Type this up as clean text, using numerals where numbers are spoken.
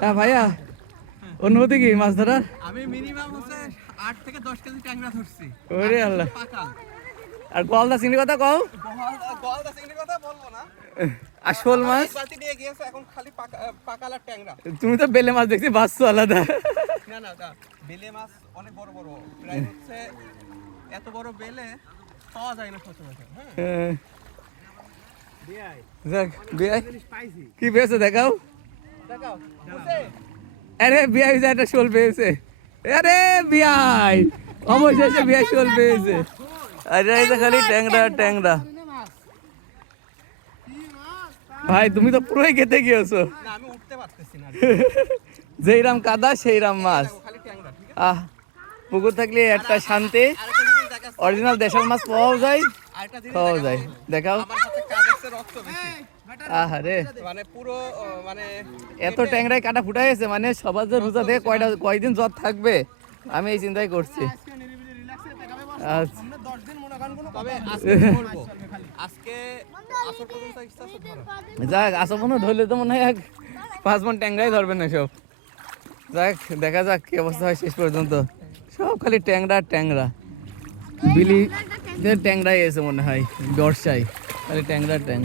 হ্যাঁ ভাইয়া, অনুভূতি কি মাছ ধরার? আমি মিনিমাম হচ্ছে 8 থেকে 10 কেজি ট্যাংরা ধরছি। ওরে আল্লাহ। পাকাল। আর গলদা চিংড়ির কথা কও। গলদা চিংড়ির কথা বলবো না। আর শোল মাছ? বালতি নিয়ে গিয়েছে, এখন খালি পাকাল আর ট্যাংরা। তুমি তো বেলে মাছ দেখছি, বাঁচছো আলাদা। না না, বেলে মাছ অনেক বড় বড়, প্রায় হচ্ছে এত বড় বেলে পাওয়া যায় না সচরাচর। হ্যাঁ যাক বিয়াই কি পেয়েছো দেখাও। দেখাও। আরে বিয়াই যে একটা শোল পেয়েছে। আরে বিয়াই অবশেষে বিয়াই শোল পেয়েছে। আরে এই যে খালি ট্যাংরা ট্যাংরা। ভাই তুমি তো পুরোই খেতে গিয়েছো। না আমি উঠতে পারতেছি না। যেইরাম কাদা সেইরাম মাছ। খালি ট্যাংরা, ঠিক আহ, পুকুর থাকলে একটা শান্তি। আছে। আরেকটা জিনিস দেখাচ্ছি। অরিজিনাল দেশাল মাছ পাওয়াও যায়, আরেকটা জিনিস খাওয়াও যায়। দেখাও। আমার হাতে কাগজে রক্ত বেশি। আহারে, মানে পুরো মানে এত ট্যাংরায় কাটা ফুটা গেছে, মানে সবার যে রোজা থেকে কয়দিন জ্বর থাকবে আমি এই চিন্তাই করছি। আচ্ছা, তবে আজকে করবো। আজকে আসর পর্যন্ত ইচ্ছা আছে ধরো। যাক আসো মনে ধরলে তো মনে হয় 5 মণ ট্যাংরাই ধরবেন না সব। যাক দেখা যাক কি অবস্থা হয় শেষ পর্যন্ত। সব খালি ট্যাংরা ট্যাংরা, বিলি ট্যাংরাই এসে মনে হয় বর্ষায়, খালি ট্যাংরা ট্যাংরা।